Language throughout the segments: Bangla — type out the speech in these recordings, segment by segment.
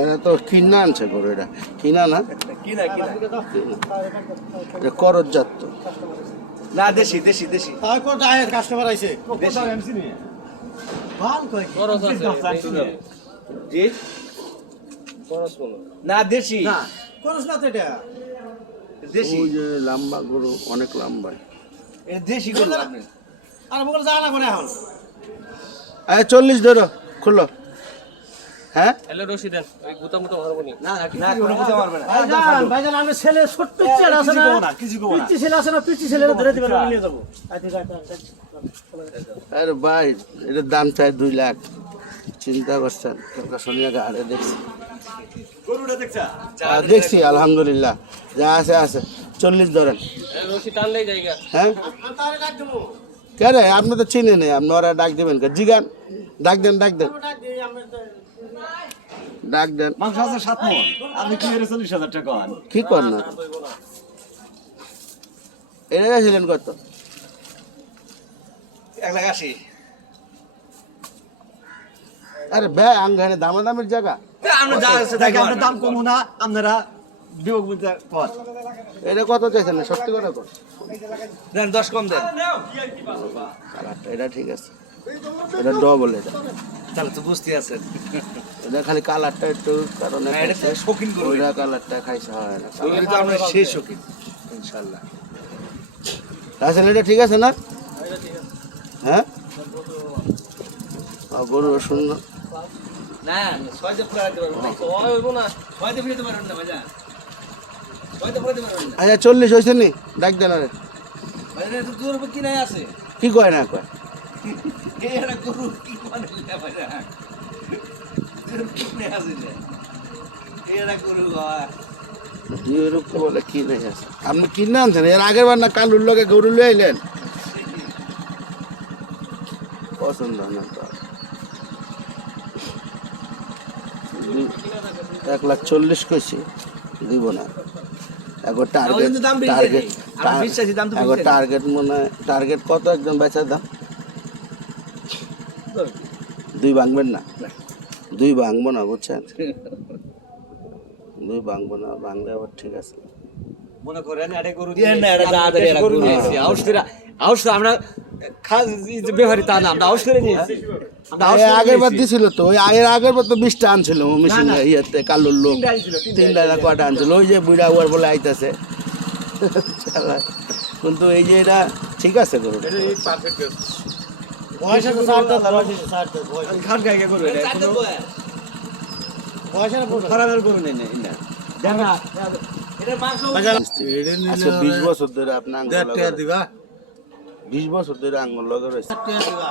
এটা তো কিনা আনছে গরু, এটা কিনা না, কিনা কিনা এটা করজ জাত তো। না দেশি দেশি দেশি তাই কো ডায়ের কাস্টমার আইছে দেশি এমসি নিয়ে ভাল কই খরচ আছে জি খরচ বলো না দেশি না কোনস না তো এটা দেশি ওই যে লম্বা গরু, অনেক লম্বা। এটা দেশি গরু আপনি আর বগল যা না কোনে এখন 40 ধরো, খুলো। হ্যাঁ হ্যালো রশি দেন ওই গুতা মুতা মারবো নি না না কোনো বুঝতে পারবে না ভাইজান ভাইজান আমি ছেলে ছোট পিচ্চি আছে না কিছু কো না পিচ্চি ছেলে আছে না পিচ্চি ছেলে ধরে দিবেন আমি নিয়ে যাব আচ্ছা আরে ভাই, এটার দাম চাই 2 লাখ। চিন্তা করছেন সোনিয়া গাড়ে দেখছি, গরুটা দেখছা দেখছি আলহামদুলিল্লাহ, যা আছে আছে। 40 ধরেন। রশি টানলেই জায়গা হ্যাঁ আমি তারে ডাক দেবো কে রে, আপনি তো চিনে নেই, আপনি ওরা ডাক দেবেন কে? জিগান, ডাক দেন ডাক দেন ডাক দিই আমি ডাক দেন। মাংস আছে 7 মণ আপনি কি এর 40,000 টাকা আন কি কর না এটা গেছিলেন কত? 1,80,000 আরে বে আঙ্গানে দামাদামের জায়গা। আমরা যা আছে দেখে আমরা দাম কমু না আপনারা বিয়োগ বুঝতে কর এটা কত চাইছেন? সত্যি কথা কর। দেন 10 কম দেন কালারটা এটা ঠিক আছে, এটা ডবল। এটা তাহলে তো বুঝতে আছেন এটা খালি কালারটা একটু কারণে না এটা তো শৌখিন গরু ওইটা কালারটা খাইছে হয় না। ওইগুলি তো আমরা শেষ শৌখিন ইনশাআল্লাহ আসলে এটা ঠিক আছে না? হ্যাঁ গরু সুন্দর। না 6 তে পুরা দিতে পারবো না হইবো না 6 তে দিতে পারবেন না ভাইজান 6 তে পুরা দিতে পারবেন না আচ্ছা 40 হয়েছে নি, ডাক দেন। আরে ভাইজান এত দূর উপর কি নাই আছে কি কয় না কয়? এই একটা গরু কি মানে না ভাইজান দূর কি নাই আছে না এই একটা গরু এরকম বলে কি নেই আছে? আপনি কিনে আনছেন এর আগের বার না কালুর লগে গরু লয়ে আইলেন? পছন্দ না তো। 1,40,000 কইছি, দিব না। এখন টার্গেট কিন্তু দাম বেশি টার্গেট নেই। আমি বিশ্বাসী দাম তো এখন বেশি নেই। টার্গেট মনে হয়, টার্গেট কত একজন বেচার দাম? 2 ভাঙবেন না? 2 ভাঙবো না, বুঝছেন? 2 ভাঙবো না, ভাঙলে আবার ঠিক আছে। মনে করেন এটা গরু দিয়ে না এটা দাঁড়াতে এটা গরু নিয়েছি আউশ আমরা ব্যবহারী তা না আমরা আউশ করে নিয়েছি আমরা আউশ করে আগের বার নিয়েছি। দিছিল তো, ওই আগের বার তো 20টা আনছিল মেশিন ইয়েতে, কালুর লোক 3টা না কয়টা আনছিল, ওই যে বুড়া উয়ার বলে আইতাছে। কিন্তু এই যে এটা ঠিক আছে গরু, বয়স আছে সারটা ধরা দিছে সারটা বয়স খান গায়ে গরু এটা কোনো বয়সের পর খারাপের গরু নেই না জানা এটা মাংস আচ্ছা 20 বছর ধরে আপনি আঙ্গুল 1.5 টাকা দিবা 20 বছর ধরে আঙ্গুল লগে রয়েছে। 1.5 টাকা দিবা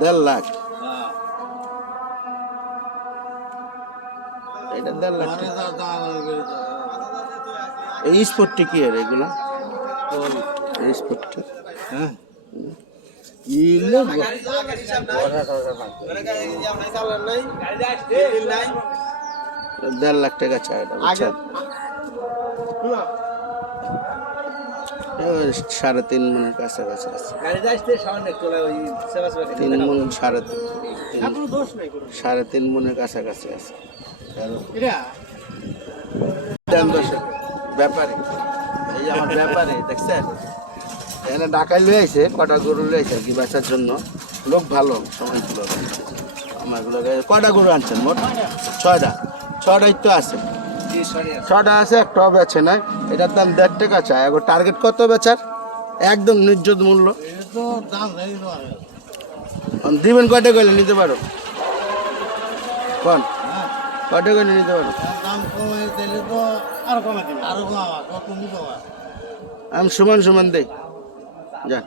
1.5 লাখ, হ্যাঁ এটা 1.5 লাখ মানে টাকা। দাদা এই স্পোর্টটি কি এর এগুলো? এই স্পোর্টটি হ্যাঁ ইলে গাড়ি হিসাব নাই মানে গাড়ি আমরা চালান নাই গাড়ি আসছে বিল নাই 1.5 লাখ টাকা চাই এটা, বুঝছেন? 3.5 মনের কাছাকাছি আছে। গাড়ি আসছে সামান্য চলে ওই সেবা সেবা 3 মন 3.5 কোনো দোষ নাই গরু 3.5 মনের কাছাকাছি আছে। এটা দেন দর্শক, ব্যাপারে এই যে আমার ব্যাপারে দেখছেন, এখানে ঢাকায় লয়ে আইছে, কটা গরু লয়ে আইছে আর কি বেচার জন্য। লোক ভালো, সময়গুলো আমারগুলো। কটা গরু আনছেন মোট? 6টাই তো আছে, জি সরি 6টা আছে, একটাও বেচে নাই। এটার দাম 1.5 টাকা চাই। এখন টার্গেট কত বেচার? একদম নির্জত মূল্য। এটা তো দাম নেই দিবেন কয়টা গেলে নিতে পারো? কোন কয়টা গেলে নিতে পারো? দাম কমে দিলে তো আরো কমে দিবে আরো কমাবা কত নিবা আমি সমান সমান দেই, যান।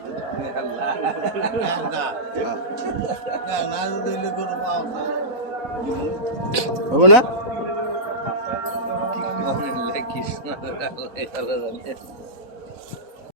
না দিলে গরু পাওয়া হবে না? কি